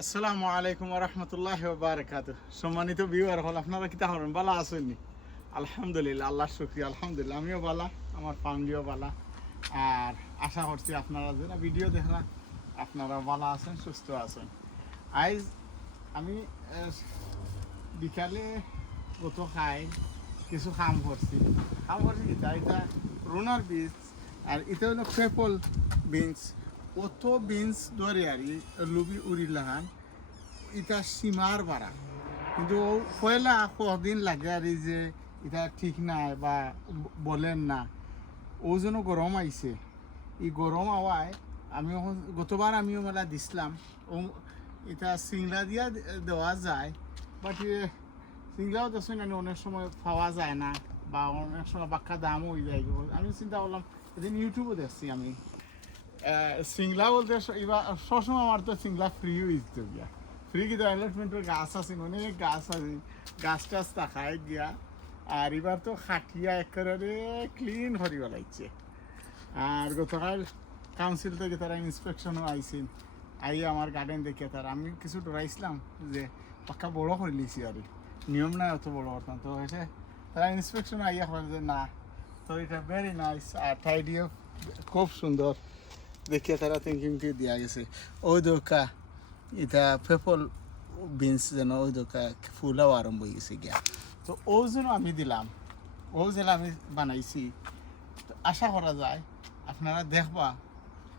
আসসালামু আলাইকুম ওয়া রাহমাতুল্লাহি ওয়া বারাকাতুহু। সম্মানিত ভিউয়ার হল, আপনারা কি তাহলে ভালো আছেন? আলহামদুলিল্লাহ, আল্লাহর শুকরিয়া। আলহামদুলিল্লাহ, আমিও ভালো, আমার ফ্যামিলিও ভালো। আর আশা করছি আপনারা যারা ভিডিও দেখরা আপনারা ভালো আছেন, সুস্থ আছেন। আজ আমি বিকালে গত খাই কিছু কাম করছি কিতা এটা রুনার বিনস, আর এটা হলো পেপল বিনস। অত বিনস ধরে আর লুবি উড়ি লাগান এটা সীমার বাড়া, কিন্তু পয়লা কদিন লাগে আর যে এটা ঠিক নাই বা বলেন না ও যেন গরম আইছে। এই গরম আওয়ায় আমি গতবার আমিও মেলা দিছিলাম ও এটা সিংড়া দিয়া দেওয়া যায়, বাট সিংড়াও দেখছি না অনেক সময় পাওয়া যায় না বা অনেক সময় বাক্কা দামও হয়ে যায়। আমি চিন্তা করলাম এদিন ইউটিউবে দেখছি আমি সিংলা বলতে এবার সবসময় আমার তো সিংলা ফ্রি হয়েছে গিয়া ফ্রি কিন্তু অ্যালটমেন্টের গাছ আছে, অনেক গাছ আছে, গাছ টাছ দেখায় গিয়া। আর এবার তো খাটিয়া একেবারে ক্লিন করি বেলাইছে। আর গতকাল কাউন্সিল থেকে তারা ইন্সপেকশনও আইসিন, আই আমার গার্ডেন দেখে তারা আমি কিছু ডরাইছিলাম যে পাক্কা বড় করে লিছি আর নিয়ম নাই অত বড় করতাম, তো হয়েছে তারা ইন্সপেকশন আইয়া করে যে না তো এটা ভেরি নাইস আর টাইডিও খুব সুন্দর দেখিয়ে তারা থিঙ্কিংকে দেওয়া গেছে। ওই দোকা এটা পেপল বিনস যেন ওই দোকা ফুলাও আরম্ভ হয়ে গেছে গিয়া, তো ও যেন আমি দিলাম, ও যেন আমি বানাইছি। তো আশা করা যায় আপনারা দেখবা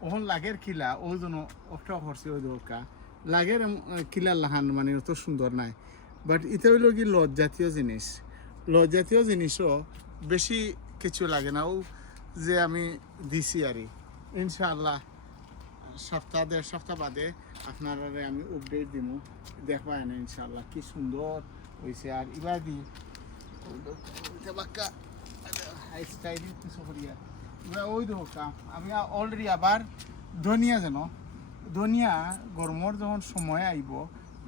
ওখান লাগের কিলা ও যেন একটা করছে ওই দোকা লাগের কিলার লাহান মানে অত সুন্দর নাই, বাট এটা হইল কি লজ জাতীয় জিনিস। লজ জাতীয় জিনিসও বেশি কিছু লাগে না, ও যে আমি দিছি আর ইনশাআল্লাহ সপ্তাহ দেড় সপ্তাহ বাদে আপনারা আমি আপডেট দিব, দেখবা না ইনশাআল্লাহ কি সুন্দর হয়েছে। আর এবার দি ওই দোকা আমি অলরেডি আবার ধনিয়া যেন ধনিয়া গরমের যখন সময় আইব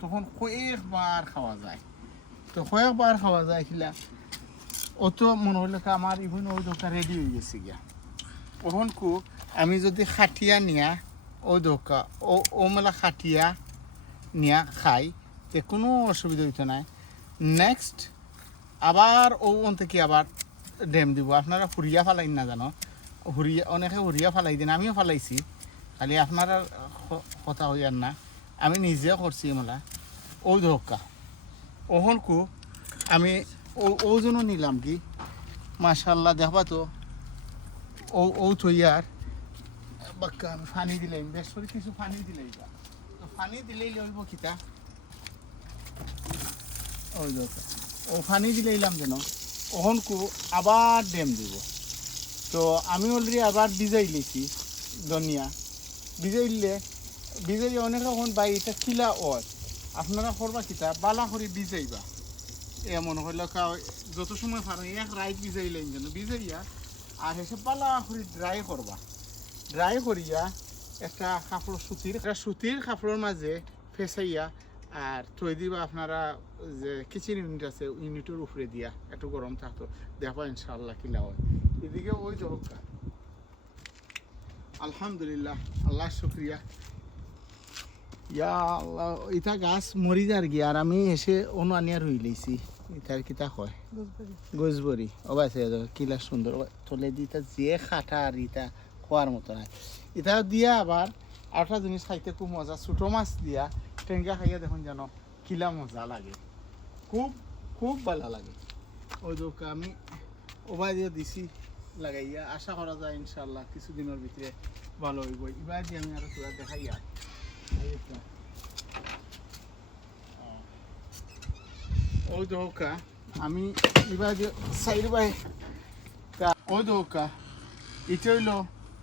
তখন কয়েকবার খাওয়া যায়, তো কয়েকবার খাওয়া যায় খিলা অত মনে হইলে আমার ইভেন ওই দোকা রেডি হয়ে গেছে গিয়া। ওখন কু আমি যদি খাটিয়া নিয়া ওই দোকা ও মেলা খাটিয়া নিয়া খাই তে কোনো অসুবিধা হইতো নাই। নেক্সট আবার ও থেকে আবার ডেম দিব। আপনারা হুরিয়া ফালাই না জানো, হুরিয়া অনেকে হুরিয়া ফালাই দিন, আমিও ফালাইছি, খালি আপনারা কথা হইয়ার না, আমি নিজেও করছি মেলা ওই দোকা। ওখন কু আমি ও জন্য নিলাম কি মাশাআল্লাহ দেখবা তো ও থইয়ার বাক্কা আমি ফানি দিলাম, বেশ করে কিছু ফানি দিলাই, তো ফানি দিলেই লইব কিতা ওই দরকার ও ফানি দিলাইলাম যেন ওখন কু আবার ডেম দিব। তো আমি অলরেডি আবার ভিজাই লিছি ধনিয়া, ভিজাই অনেক এখন বাই এটা কিলা ওর আপনারা করবা কিতা বালা করে ভিজাইবা, এমন হইল যত সময় পারেন এক রাইট ভিজাইলেন যেন ভিজাইয়া আর হেসে পালা করে ড্রাই করবা। ড্রাই করিয়া একটা কাপড় সুতির কাপড়ের মাঝে ফেসাইয়া আর থই দিবা আপনারা যে কিচেন ইউনিট আছে ইউনিটের উপরে দিয়া একটু গরম থাকতো, দেখবা ইনশাআল্লাহ কিলা হয়। এদিকে ওই দরকার আলহামদুলিল্লাহ, আল্লাহ শুক্রিয়া। ইয়া আল্লাহ, ইটা গাছ মরি যার গিয়া আর আমি এসে অনু আনিয়া রুই লইছি। ইটার কিতা হয় গোজবরি অবাইছে কিলা সুন্দর তলে দিটা যে খাটা আর ইটা খোয়ার মতো নাই। এটা দিয়া আবার আরেকটা জিনিস খাইতে খুব মজা, ছোটো মাছ দিয়া টেঙ্গা খাইয়া দেখুন যেন কিলা মজা লাগে, খুব খুব ভালো লাগে। ওই দোকা আমি ওবাই দিয়ে দিছি লাগাইয়া, আশা করা যায় ইনশাল্লাহ কিছুদিনের ভিতরে ভালো হইব। এবার দিয়ে আমি আরো তোরা দেখাইয়া ওই দোকা আমি এবার সাইড বাই ওই দোকা এটা হইল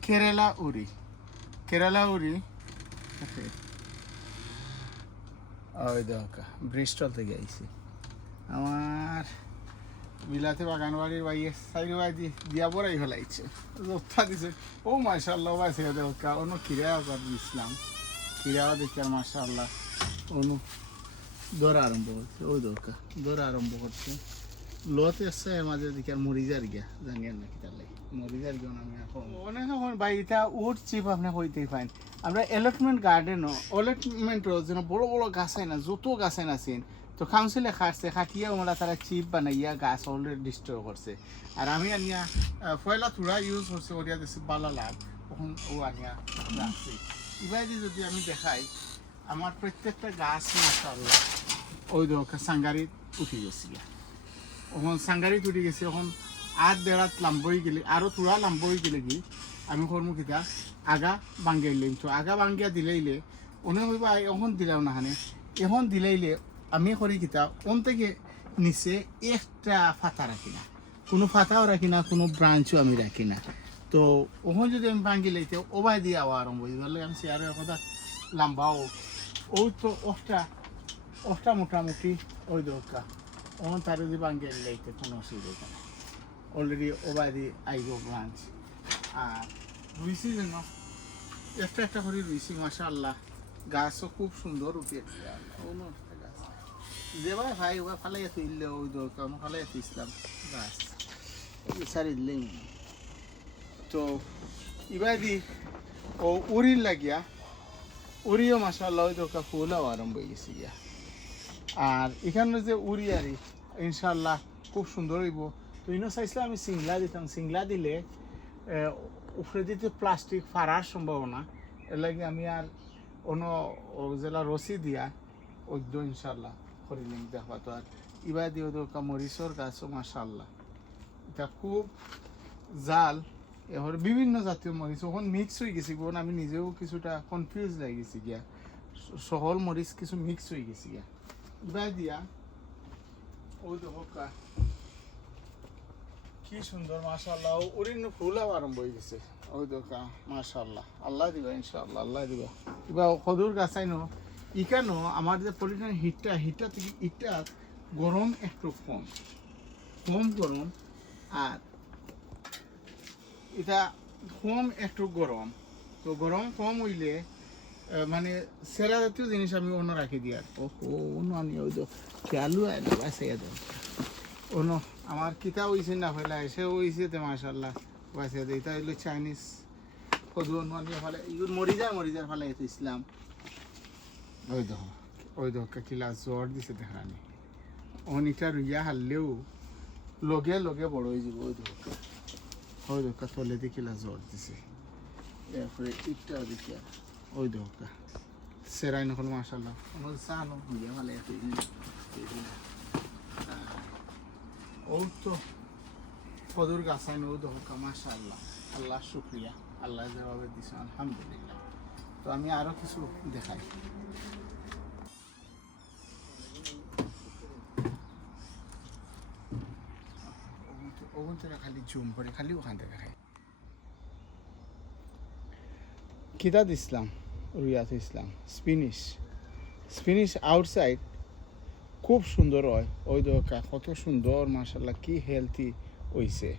কেরালা উড়ি ওই দোকা ব্রিস্টল থেকে আইছি আমার বিলাতে বাগান বাড়ির বাইয়ে সাইড বাই দিয়া বড়াই ফেলাইছে রোধা দিছে। ও মাশাআল্লাহ বাসে দোকা অন্য খিরা আবার দিছিলাম, খিরাও দেখি আর মাশাআল্লাহ অনু দৌড়া আরম্ভ করছে, ওই দোকা দৌড়া আরম্ভ করছে। লতে আছে মাঝে দিকে আর মরিজার গিয়া জানি আর নাকি তার লাগে মরিজার গিয়া আমি এখন অনেক এখন ভাই এটা উড চিপ আপনি হইতেই পাইন আমরা অ্যালটমেন্ট গার্ডেনও অ্যালটমেন্টও যেন বড় বড় গাছ হয় না যত গাছ হয় না চিন তো কাউন্সিলে খাটছে খাটিয়া ওরা তারা চিপ বানাইয়া গাছ অলরেডি ডিস্ট্রয় করছে আর আমি আনিয়া পয়লা তুড়া ইউজ করছে ওরিয়া দিছি বালা লাভ তখন ও আনিয়া রাখছি এবার যদি আমি দেখাই আমার প্রত্যেকটা গাছ মাশাআল্লাহ ওই দরকার সাঙ্গারিত উঠে গেছি ওখান সাঙ্গারিত উঠে গেছে ওখান আর দেড়াত লাম্বই গেলে আরও তুড়া লাম্বই গেলে কি আমি করবো কিতা আগা বাঙ্গাইলাম তো আগা বাঙ্গিয়া দিলাইলে অনেক হইবা এখন দিলাম না হানে এখন দিলাইলে আমি করি কিতা ওন থেকে নিচে একটা ফাতা রাখি না কোনো ফাতাও রাখি না কোনো ব্রাঞ্চও আমি রাখি না তো ওখান যদি আমি ভাঙ্গি লাইতে ওবাই দিয়ে আবার আরম্ভ হয়ে যাবে আমি চেয়ারের কথা লাম্বাও ওই তো অফটা মোটামুটি ওই দরকার ওখান তার যদি ভাঙ্গি লাইতে কোনো অসুবিধা নেই অলরেডি ওবাই দিয়ে আইব ব্রাঞ্চ আর রুইছি যেন একটা একটা করে রুইছি মাশাআল্লাহ গাছও খুব সুন্দর উঠে অন্য একটা গাছ যেবার ভাই ওবার ফালাইয়া তুললে ওই দরকার আমি ফালাইয়া তুলছিলাম গাছ সারি দিলেই তো এবার দি ও উড়ির লাগিয়া উড়িও মাশাআল্লাহ ওই দরকার ফুলও আরম্ভ হয়ে গেছে গিয়া আর এখানে যে উড়ি আরি ইনশাআল্লাহ খুব সুন্দর হইব তো ইনো চাইছিলাম আমি সিংলা দিতাম সিংলা দিলে উপরে দিতে প্লাস্টিক ফারার সম্ভাবনা এর লাগে আমি আর অন্য জেলা রসি দিয়া ওদ্য ইনশাল্লাহ করিলাম দেখবা তো আর এবার দিয়ে দরকার মরিচর গাছও মাশাআল্লাহ এটা খুব জাল এবার বিভিন্ন জাতীয় মরিচ ওখান মিক্স হয়ে গেছি বোন আমি নিজেও কিছুটা কনফিউজ লাগে গেছি গিয়া সহল মরিচ কিছু মিক্স হয়ে গেছি গিয়া এবার দিয়া ওই দরকার কি সুন্দর মাশাআল্লাহ ওরিন ফুলও আরম্ভ হয়ে গেছে ওই দোকা মাশাআল্লাহ আল্লাহ দিবা ইনশাআল্লাহ আল্লাহ দিবা এবার কদুর গাছাই নো ইকানো আমার যে পলিটান হিটটা থেকে ইটা গরম একটু কম গরম আর এটা কম একটু গরম তো গরম কম হইলে মানে সেরা জাতীয় জিনিস আমি অন্য রাখি দিই আর অন্য আনি ওই তো খেয়ালু আছে অন্য আমার কিতা হয়েছে না ফেলা এসে হয়েছে তো মাশাআল্লাহ বাসে এটা হইলো চাইনিজ কদুন মানিয়ে ফেলে এগুলো মরিজার ফেলে তো ইসলাম ওই দেখো কিলা জ্বর দিছে দেখানি অনিটা রুইয়া হারলেও লগে বড় হয়ে যাব ওই দেখা তলে দিয়ে কিলা জ্বর দিছে এরপরে ইটটাও দেখি ওই দেখা সেরাই নকল মাশাআল্লাহ আমার সানো রুইয়া ফেলে ও তো কদুর গাছাই নো দেখা মাশাআল্লাহ আল্লাহ শুকরিয়া আল্লাহ জবাবে দিছে আলহামদুলিল্লাহ তো আমি আরো কিছু দেখাই ওখান থেকে খালি জুম করে খালি ওখান থেকে খাই কিতাব ইসলাম রুইয়াত ইসলাম স্পিনিশ আউটসাইড খুব সুন্দর হয় ওই দোকা কত সুন্দর মাশাআল্লাহ কি হেলথি হইছে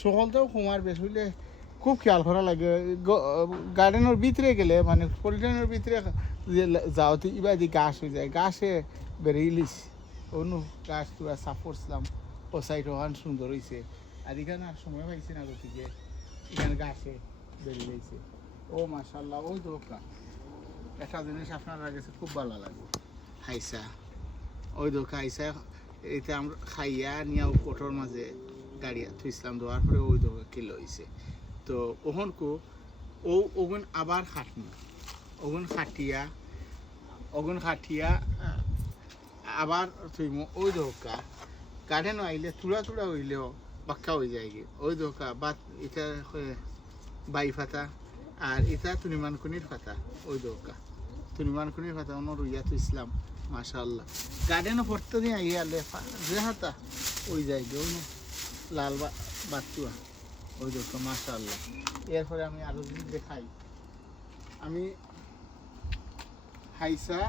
সকালতেও কুমার বেশ হইলে খুব খেয়াল করা লাগে গার্ডেনের ভিতরে গেলে মানে পলিটেনের ভিতরে যাওয়াতে ইবাদি গাছ হয়ে যায় গাছে বেরিয়েলিস অন্য গাছ তোরা সাফ করছিলাম ও সাইড ওখান সুন্দর হয়েছে আর এখানে আর সময় পাইছে না গতিকে এখানে গাছে বেরিয়ে গেছে ও মাশাআল্লাহ ওই দোকা একটা জিনিস আপনারা গেছে খুব ভালো লাগবে হাইসা ওই দোকা হাইসা এটা আমরা খাইয়া নিয়ে কোটোর মাঝে গাড়িয়া থুইছিলাম দেওয়ার পরে ওই দোকা কিলো হয়েছে তো ওখানকু ওগুন আবার খাটনি ওগুন খাটিয়া আবার থুইমো ওই দোকা গার্ডেনও আইলে তুড়া হইলেও বাক্কা হয়ে যায় গে ওই দোকা বাত এটা বাই ফাতা আর এটা তুনিমানকুনির ফাতা ওই দোকা তুনিমানকুনির ফাতা অন্য রুইয়া থুইছিলাম মাশাআল্লাহ গার্ডেনও পড়তে দিয়ে আইয়ালে যে হাতা ওই যায় গে ওই লাল বাতুয়া ওই দোকা মাশাআল্লাহ এরপরে আমি আরো জিনিস দেখাই আমি হাইসা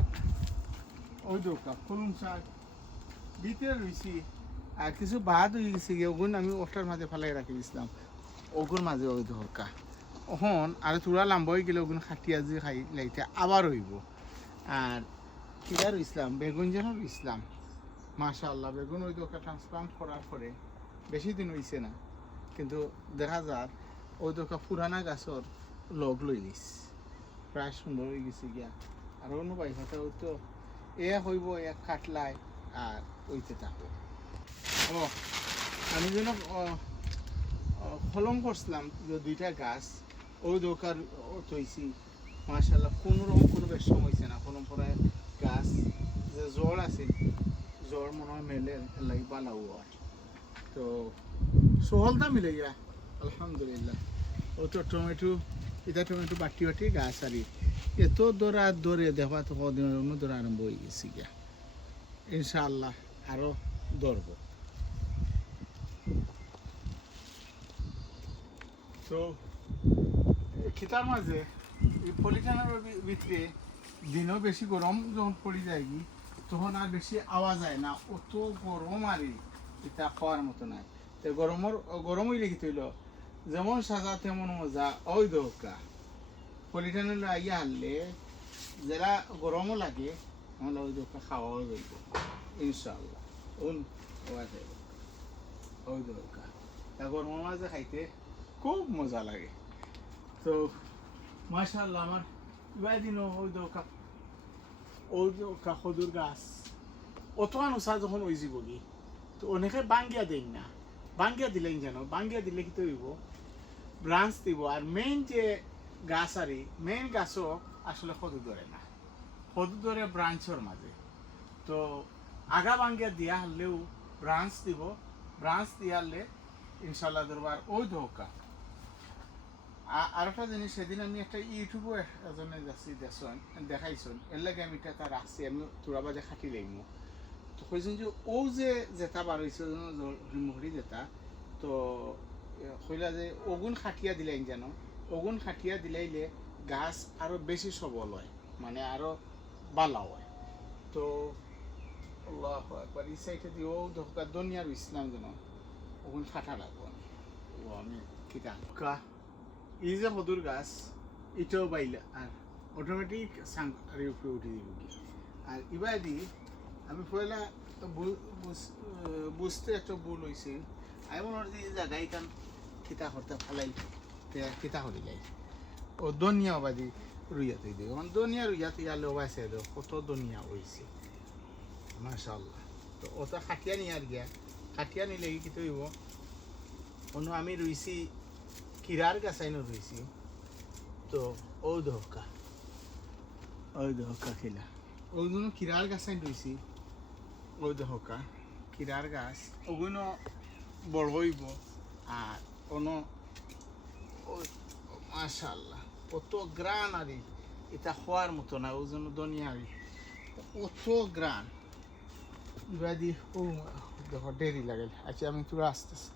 ওই দোকা ফুলুং শাক ভিতরে রয়েছি আর কিছু বাদ হয়ে গেছে ওগুন আমি ওটার মাঝে ফেলাই রাখি দিয়েছিলাম ওগুন মাঝে ওই দরকা ওখন আর তুরা লাম্বা হয়ে গেলে ওগুন খাটিয়া যে খাই লাইতে আবার হইব আর কিরা রইছিলাম বেগুন যেন রইছিলাম মাশাআল্লাহ বেগুন ওই দোকা ট্রান্সপ্লান্ট করার পরে বেশি দিন হইছে না, কিন্তু দেখা যায় ওই দোকা পুরানা গাছর লগ লই লিস প্রায় সুন্দর হয়ে গেছে গিয়া। আর অন্য বাই কথা তো এ হইব এক কাটলায় আর ওইতে থাকো। ও আমি যেন কলম করছিলাম দুইটা গাছ ওই দোকার তৈছি মাশাআল্লাহ কোনো রকম কোনো বেশম হয়েছে না। কলম পরায় গাছ যে জ্বর আছে জ্বর মনে হয় মেলে লাগি বালাও আর তো সহলতা মিলে গিয়া আলহামদুলিল্লাহ। ও তো টমেটো এটা টমেটো বাটি বাটি গাছ আর এত দৌড়া দৌড়ে দেখা তো কদিনের অন্য দৌড়া আরম্ভ হয়ে গেছে গিয়া। ইনশাআল্লাহ আরও দৌড়ব। তো খিতার মাঝে এই পলিথানের ভিতরে দিনও বেশি গরম যখন পড়ে যায় কি তখন আর বেশি আওয়াজ হয় না, অত গরম আর এটা খাওয়ার মতো নাই। তো গরম হইলে কি তৈল যেমন সাজা তেমন মজা ওই দোকা পলিথানের আইয়া হারলে যারা গরমও লাগে তাহলে ওই দোকা খাওয়াও যাইব ইনশাআল্লাহ। ওই দোকা তা গরমের মাঝে খাইতে খুব মজা লাগে। তো মাশাআল্লাহ আমার এবার দিনও ওই দোকা খদুর গাছ অতখান উষা যখন ওই যাবগি তো অনেকে বাঙ্গিয়া দেন না, বাঙ্গিয়া দিলেন যেন বাঙ্গিয়া দিলে কি হইব ব্রাঞ্চ দিব। আর মেইন যে গাছ আরি মেইন গাছও আসলে খদু ধরে না, খদু ধরে ব্রাঞ্চের মাঝে। তো আগা বাঙ্গিয়া দিয়া হলেও ব্রাঞ্চ দিব, ব্রাঞ্চ দিয়া হলে ইনশাল্লাহ দরবার ওই দোকা। আর একটা জিনিস সেদিন আমি একটা ইউটিউবে এজনে যাচ্ছি দেখাইছেন এর লাগে আমি এটা রাখছি আমি তোরা বাজে খাটি লাগবো। তো কইছেন যে ও যে জেতা বার হয়েছে মুহুরি জেতা তো কইলা যে ওগুন খাটিয়া দিলেন যেন ওগুন খাটিয়া দিলাইলে গাছ আরো বেশি সবল হয় মানে আরো বালা হয়। তো আল্লাহু আকবার এই সাইডে দিয়ে ও দোকা দুনিয়ার ইসলাম যেন ওগুন খাটা লাগবো ও আমি কিটা এই যে মধুর গাছ এটাও বাইলে আর অটোমেটিক সাং আর উপরে উঠে দিব কি। আর এবার দিয়ে আমি পয়লা বুঝতে একটা ভুল হয়েছে আমি মনে হচ্ছে এই জায়গায় কান খিতা করতে ফালাই খিতা করি যাই ও দনিয়া বাদি রুইয়াতে দিই কারণ দনিয়া রুইয়াতে ইয়ালে ওবাইছে দো কত দনিয়া হয়েছে মাশাআল্লাহ। তো ওটা খাটিয়া নিয়ে আর গিয়া খাটিয়া নিলে কি হইব অন্য আমি রুইছি কিরার গাছাইনো রয়েছি। তো ও দোকা খেলা ওই জন্য কিরার গাছাইন রয়েছি ওই দোকা কিরার গাছ ওগুলো বড় হইব। আর কোনো মাশাআল্লাহ কত গ্রান আর এটা হওয়ার মতো না ওই জন্য দুনিয়ার কত গ্রান ইবাদি ও দেখো দেরি লাগে। আচ্ছা আমি তোরা আসতেছি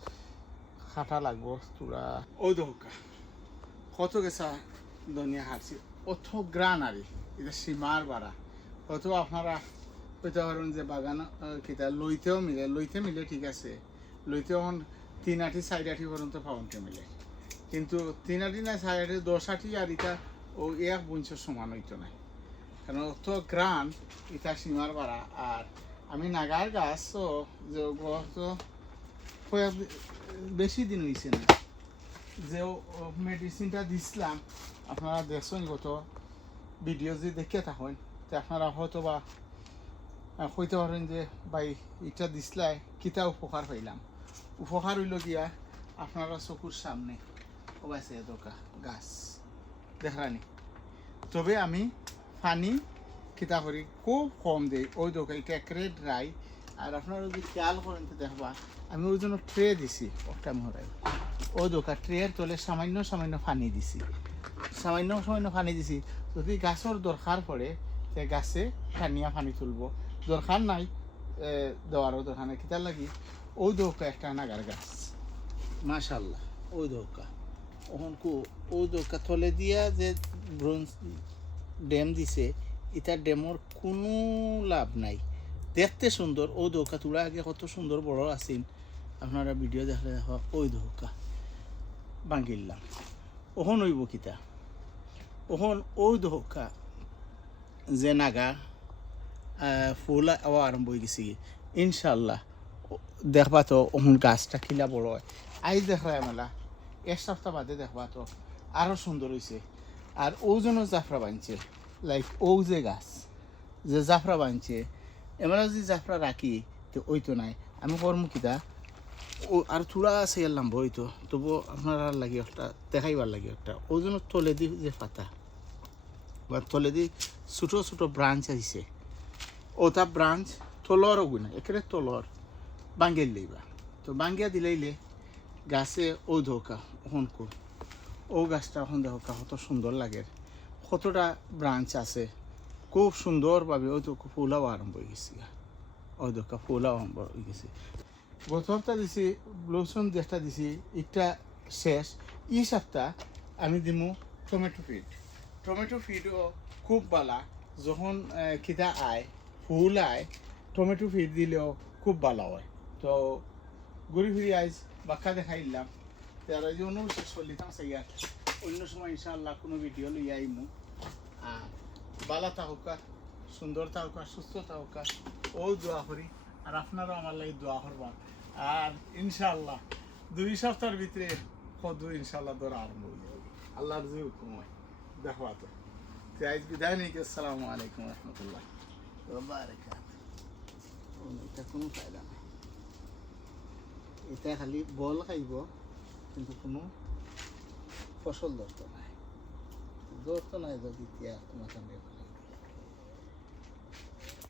খাটা লাগবো তোরা ওই দোকা কত গেছা দুনিয়া হারছি অত গ্রান আর এটা সীমার বাড়া কত আপনারা কইতে পারেন যে বাগান কিতা লইতে মিলে ঠিক আছে লইতে এখন 3 আটি 4 আটি পর্যন্ত পাউন্টে মিলে কিন্তু 3 আটি না 4 আটি 10 আটি আর এটা ও এক বঞ্চের সমান হইতো না কারণ অত গ্রান এটা সীমার বাড়া। আর আমি নাগার গাছ যে বেশি দিন হয়েছে না যে মেডিসিনটা দিছিলাম আপনারা দেখছেন গত ভিডিও যে দেখে থাকেন তো আপনারা হয়তো বা কইতে পারেন যে ভাই এটা দিসলাই কিতা উপকার পাইলাম। উপকার হইল গিয়া আপনারা চকুর সামনে ওবাইছে দোকা গাছ দেখানি। তবে আমি পানি কিতা করি খুব কম দেই ওই দোকা এটা একেবারে ড্রাই। আর আপনারা যদি খেয়াল করেন তো দেখবা আমি ওই জন্য ট্রে দিছি একটা মহড়াই ওই দোকা ট্রের তলে সামান্য পানি দিছি সামান্য পানি দিছি। যদি গাছের দরকার পড়ে সে গাছে টানিয়া পানি তুলব দরকার নাই দেওয়ারও দরকার নাই কিতার লাগি ওই দোকা একটা নাগার গাছ মাশাআল্লাহ ওই দোকা ওখান ওই দোকা তলে দিয়া যে ব্রোঞ্জ ড্যাম দিছে এটা ড্যামর কোনো লাভ নাই দেখতে সুন্দর ও দোকা তোরা আগে কত সুন্দর বড় আছেন আপনারা ভিডিও দেখলে দেখো ওই দোকা ভাঙিলাম ওহন হইব কিতা ওহন ওই দোকা যে নাগা ফুল আরম্ভ হয়ে গেছে ইনশাল্লাহ দেখবা তো অমন গাছটা কিলা বড় হয় আইজ দেখরা মেলা এক সপ্তাহ বাদে দেখবা তো আরও সুন্দর হয়েছে আর ওজনও জাফরা বানছে লাইক ও যে গাছ যে জাফরা বানছে এমরা যদি জাফরা রাখি তো ওই তো নাই আমি কর্মকিতা ও আর থোড়া আছে এলাম বই তো তবু আপনারা লাগে একটা দেখাইবার লাগে একটা ওজন তলে দি যে পাতা বা তলে দি ছোটো ছোটো ব্রাঞ্চ আছে ওটা ব্রাঞ্চ তলর গুণা একেবারে তলর বাঙ্গিয়ে লইবা তো বাঙ্গিয়া দিলাইলে গাছে ও ধোকা ওখন কো ও গাছটা এখন দেখা কত সুন্দর লাগে কতটা ব্রাঞ্চ আছে খুব সুন্দরভাবে ওই তো ফুলাও আরম্ভ হয়ে গেছে ওই ধোকা ফুলাও আরম্ভ হয়ে গেছে গত সপ্তাহ দিছি ব্লসন যেটা দিছি এটা শেষ এই সপ্তাহ আমি দিমু টমেটো ফিডও খুব বালা যখন খিদা আয় ফুল আয় টমেটো ফিড দিলেও খুব ভালো হয় তো ঘুরি ফিরি আইজ বাক্কা দেখাইলাম তার এই জন্য চলিতাম সাইয়ার অন্য সময় ইনশাআল্লাহ কোনো ভিডিও লইয়া আইমু আর বালা তাহকা সুন্দর তাহকা সুস্থ তাহকা ও দোয়া করি আর আপনারাও আমার লাগে দোয়া করবার আর ইনশাআল্লাহ 2 সপ্তাহের ভিতরে কদু ইনশাআল্লাহ ধরা আরম্ভ হয়ে যাবে আল্লাহর যে হুকুম হয় দেখো তো আজ বিদায় নিকে আসসালামু আলাইকুম রহমতুল্লাহ এটা কোনো ফায়দা নাই এটা খালি বল খাইব কিন্তু কোনো ফসল ধরতো নাই যদি তোমার